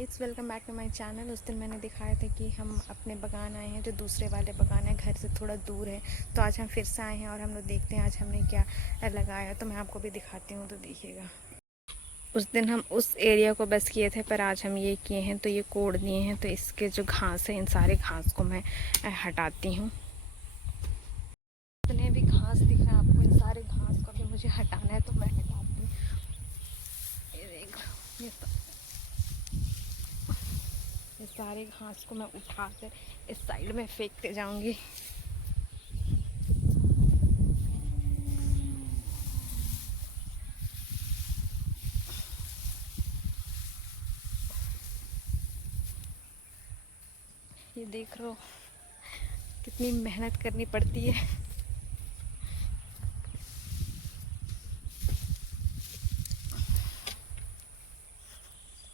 Guys, welcome back to my channel. उस दिन मैंने दिखाया था कि हम अपने बगान आए हैं, जो दूसरे वाले बगान है, घर से थोड़ा दूर है। तो आज हम फिर से आए हैं और हम लोग देखते हैं आज हमने क्या लगाया। तो मैं आपको भी दिखाती हूँ, तो देखिएगा। उस दिन हम उस एरिया को बस किए थे, पर आज हम ये किए हैं। तो ये कोड़ दिए हैं, तो इसके जो घास है, इन सारे घास को मैं हटाती हूँ। जितने भी घास दिख रहे हैं आपको, इन सारे घास को भी मुझे हटाना है, तो मैं हटाती हूँ। ये देखो, ये सारे घास को मैं उठाकर इस साइड में फेंकते जाऊंगी। ये देख रहे हो कितनी मेहनत करनी पड़ती है।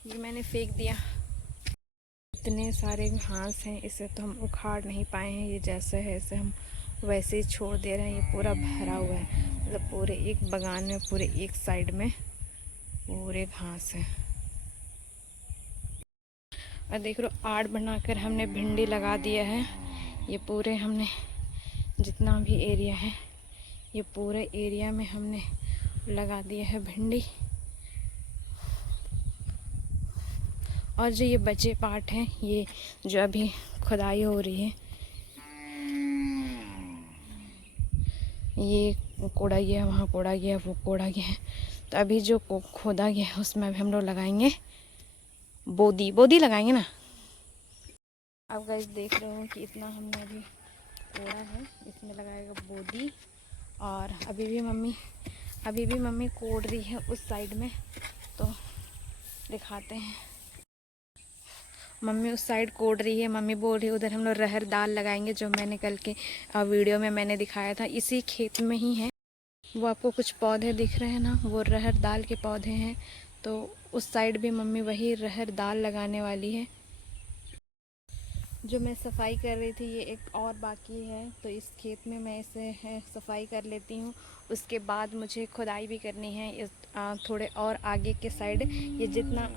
ये मैंने फेंक दिया। इतने सारे घास हैं, इसे तो हम उखाड़ नहीं पाए हैं। ये जैसे है इसे हम वैसे ही छोड़ दे रहे हैं। ये पूरा भरा हुआ है, मतलब पूरे एक बगान में, पूरे एक साइड में पूरे घास है। और देख लो, आड़ बनाकर हमने भिंडी लगा दिया है। ये पूरे हमने जितना भी एरिया है, ये पूरे एरिया में हमने लगा दिया है भिंडी। और जो ये बचे पार्ट हैं, ये जो अभी खुदाई हो रही है, ये कोड़ा गया, वहाँ कोड़ा गया, वो कोड़ा गया है। तो अभी जो खोदा गया है उसमें अभी हम लोग लगाएंगे बोदी। बोदी लगाएंगे ना। अब गाइस देख रहे हो कि इतना हमने अभी कोड़ा है, इसमें लगाएगा बोदी। और अभी भी मम्मी कोड़ रही है उस साइड में, तो दिखाते हैं। मम्मी उस साइड कोड़ रही है। मम्मी बोल रही है उधर हम लोग रहर दाल लगाएंगे, जो मैंने कल के वीडियो में मैंने दिखाया था। इसी खेत में ही है वो। आपको कुछ पौधे दिख रहे हैं ना, वो रहर दाल के पौधे हैं। तो उस साइड भी मम्मी वही रहर दाल लगाने वाली है। जो मैं सफाई कर रही थी, ये एक और बाकी है, तो इस खेत में मैं इसे सफाई कर लेती हूँ। उसके बाद मुझे खुदाई भी करनी है इस थोड़े और आगे के साइड। ये जितना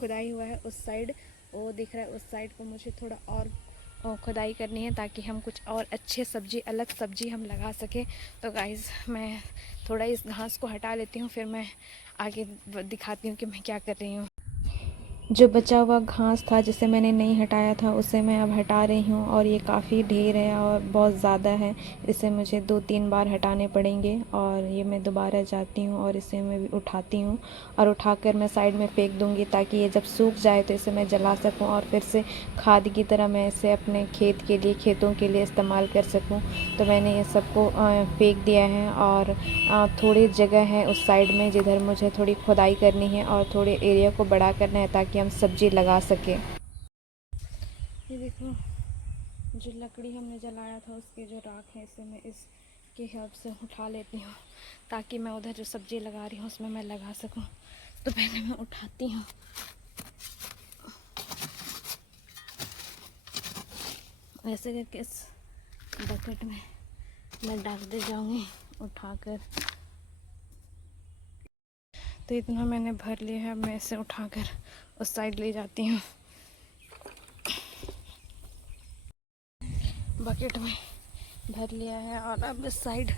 खुदाई हुआ है उस साइड, वो दिख रहा है, उस साइड को मुझे थोड़ा और खुदाई करनी है, ताकि हम कुछ और अच्छे सब्जी, अलग सब्जी हम लगा सकें। तो गाइस, मैं थोड़ा इस घास को हटा लेती हूँ, फिर मैं आगे दिखाती हूँ कि मैं क्या कर रही हूँ। जो बचा हुआ घास था, जिसे मैंने नहीं हटाया था, उसे मैं अब हटा रही हूँ। और ये काफ़ी ढेर है और बहुत ज़्यादा है। इसे मुझे 2-3 बार हटाने पड़ेंगे। और ये मैं दोबारा जाती हूँ और इसे मैं भी उठाती हूँ, और उठाकर मैं साइड में फेंक दूँगी, ताकि ये जब सूख जाए तो इसे मैं जला सकूँ और फिर से खाद की तरह मैं इसे अपने खेतों के लिए इस्तेमाल कर सकूँ। तो मैंने ये सबको फेंक दिया है। और थोड़ी जगह है उस साइड में जिधर मुझे थोड़ी खुदाई करनी है और थोड़े एरिया को बड़ा करना है, ताकि हम सब्जी लगा सकें। ये देखो, जो लकड़ी हमने जलाया था उसके जो राख है, इसे मैं इसके हेल्प से उठा लेती हूँ, ताकि मैं उधर जो सब्जी लगा रही हूँ उसमें मैं लगा सकूँ। तो पहले मैं उठाती हूँ। ऐसे करके इस बकेट में मैं डालते जाऊँगी उठाकर। तो इतना मैंने भर लिया है, मैं इसे उठाकर उस साइड ले जाती हूँ। बकेट में भर लिया है और अब इस साइड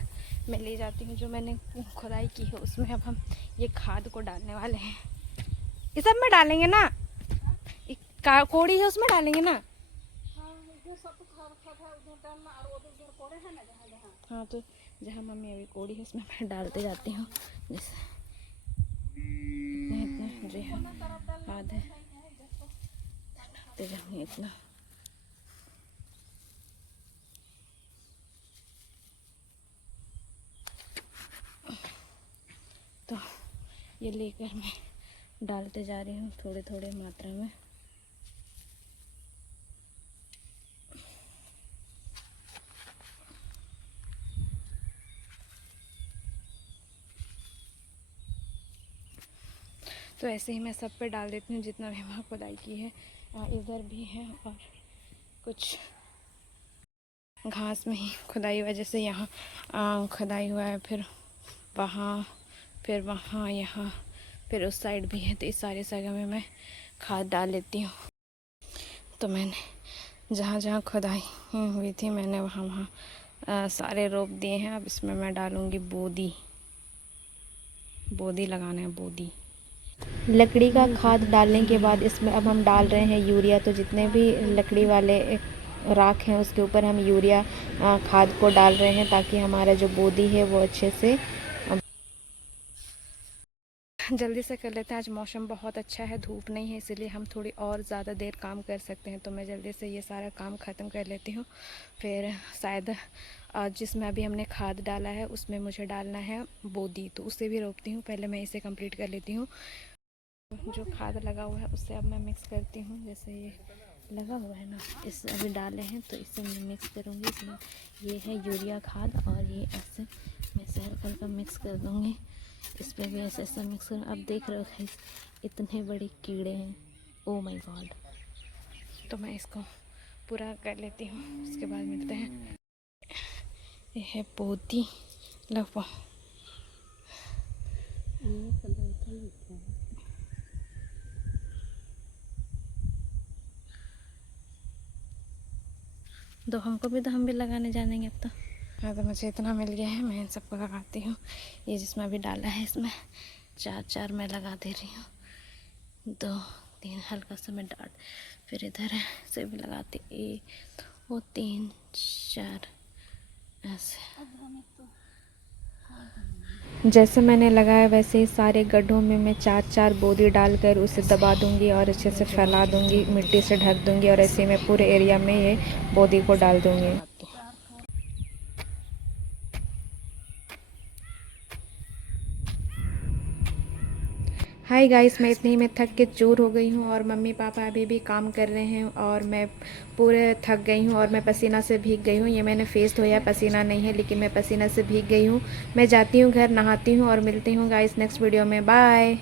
में ले जाती हूँ। जो मैंने खुदाई की है उसमें अब हम ये खाद को डालने वाले हैं। इस सब में डालेंगे ना, कोड़ी है उसमें डालेंगे ना। हाँ, तो जहाँ मम्मी अभी कोड़ी है उसमें मैं डालते जाती हूँ। जैसे इतना जो है खाद है, डालते जाऊँगी इतना। तो ये लेकर मैं डालते जा रही हूँ थोड़े थोड़े मात्रा में। तो ऐसे ही मैं सब पे डाल देती हूँ, जितना भी वहाँ खुदाई की है। इधर भी है और कुछ घास में ही खुदाई हुआ है। जैसे यहाँ खुदाई हुआ है, फिर वहाँ, यहाँ, फिर उस साइड भी है। तो इस सारे जगह में मैं खाद डाल लेती हूँ। तो मैंने जहाँ जहाँ खुदाई हुई थी मैंने वहाँ वहाँ सारे रोप दिए हैं। अब इसमें मैं डालूँगी बोदी। बोदी लगाना है, बोदी। लकड़ी का खाद डालने के बाद इसमें अब हम डाल रहे हैं यूरिया। तो जितने भी लकड़ी वाले राख हैं उसके ऊपर हम यूरिया खाद को डाल रहे हैं ताकि हमारा जो बोदी है वो अच्छे से जल्दी से कर लेते हैं। आज मौसम बहुत अच्छा है, धूप नहीं है, इसलिए हम थोड़ी और ज़्यादा देर काम कर सकते हैं। तो मैं जल्दी से ये सारा काम ख़त्म कर लेती हूँ। फिर शायद जिसमें अभी हमने खाद डाला है उसमें मुझे डालना है बोदी, तो उसे भी रोपती हूँ। पहले मैं इसे कंप्लीट कर लेती हूँ। जो खाद लगा हुआ है उससे अब मैं मिक्स करती हूँ। जैसे ये लगा हुआ है ना, इस अभी डाले हैं तो इससे मैं मिक्स करूँगी। इसमें ये है यूरिया खाद और ये ऐसे मैं इसे हल्का हल्का मिक्स कर दूँगी। इस पर भी ऐसे ऐसा मिक्स कर। अब देख रहे हो गाइस इतने बड़े कीड़े हैं, ओ माय गॉड। तो मैं इसको पूरा कर लेती हूँ, उसके बाद मिलते हैं। ये है पोती लगवा। दो हमको भी, तो हम भी लगाने जानेंगे अब तो। हाँ, तो मुझे इतना मिल गया है, मैं इन सबको लगाती हूँ। ये जिसमें अभी डाला है इसमें चार चार मैं लगा दे रही हूँ। 2 3 हल्का सा मैं डाल, फिर इधर से भी लगाती, 1 2 3 4 ऐसे। जैसे मैंने लगाया वैसे ही सारे गड्ढों में मैं 4 बोदी डालकर उसे दबा दूंगी और अच्छे से फैला दूंगी, मिट्टी से ढक दूंगी और ऐसे मैं पूरे एरिया में ये बोदी को डाल दूंगी। हाय गाइस, मैं इतनी में थक के चूर हो गई हूँ और मम्मी पापा अभी भी काम कर रहे हैं और मैं पूरे थक गई हूँ और मैं पसीना से भीग गई हूँ। ये मैंने फेस धोया, पसीना नहीं है लेकिन मैं पसीना से भीग गई हूँ। मैं जाती हूँ घर, नहाती हूँ और मिलती हूँ गाइस नेक्स्ट वीडियो में। बाय।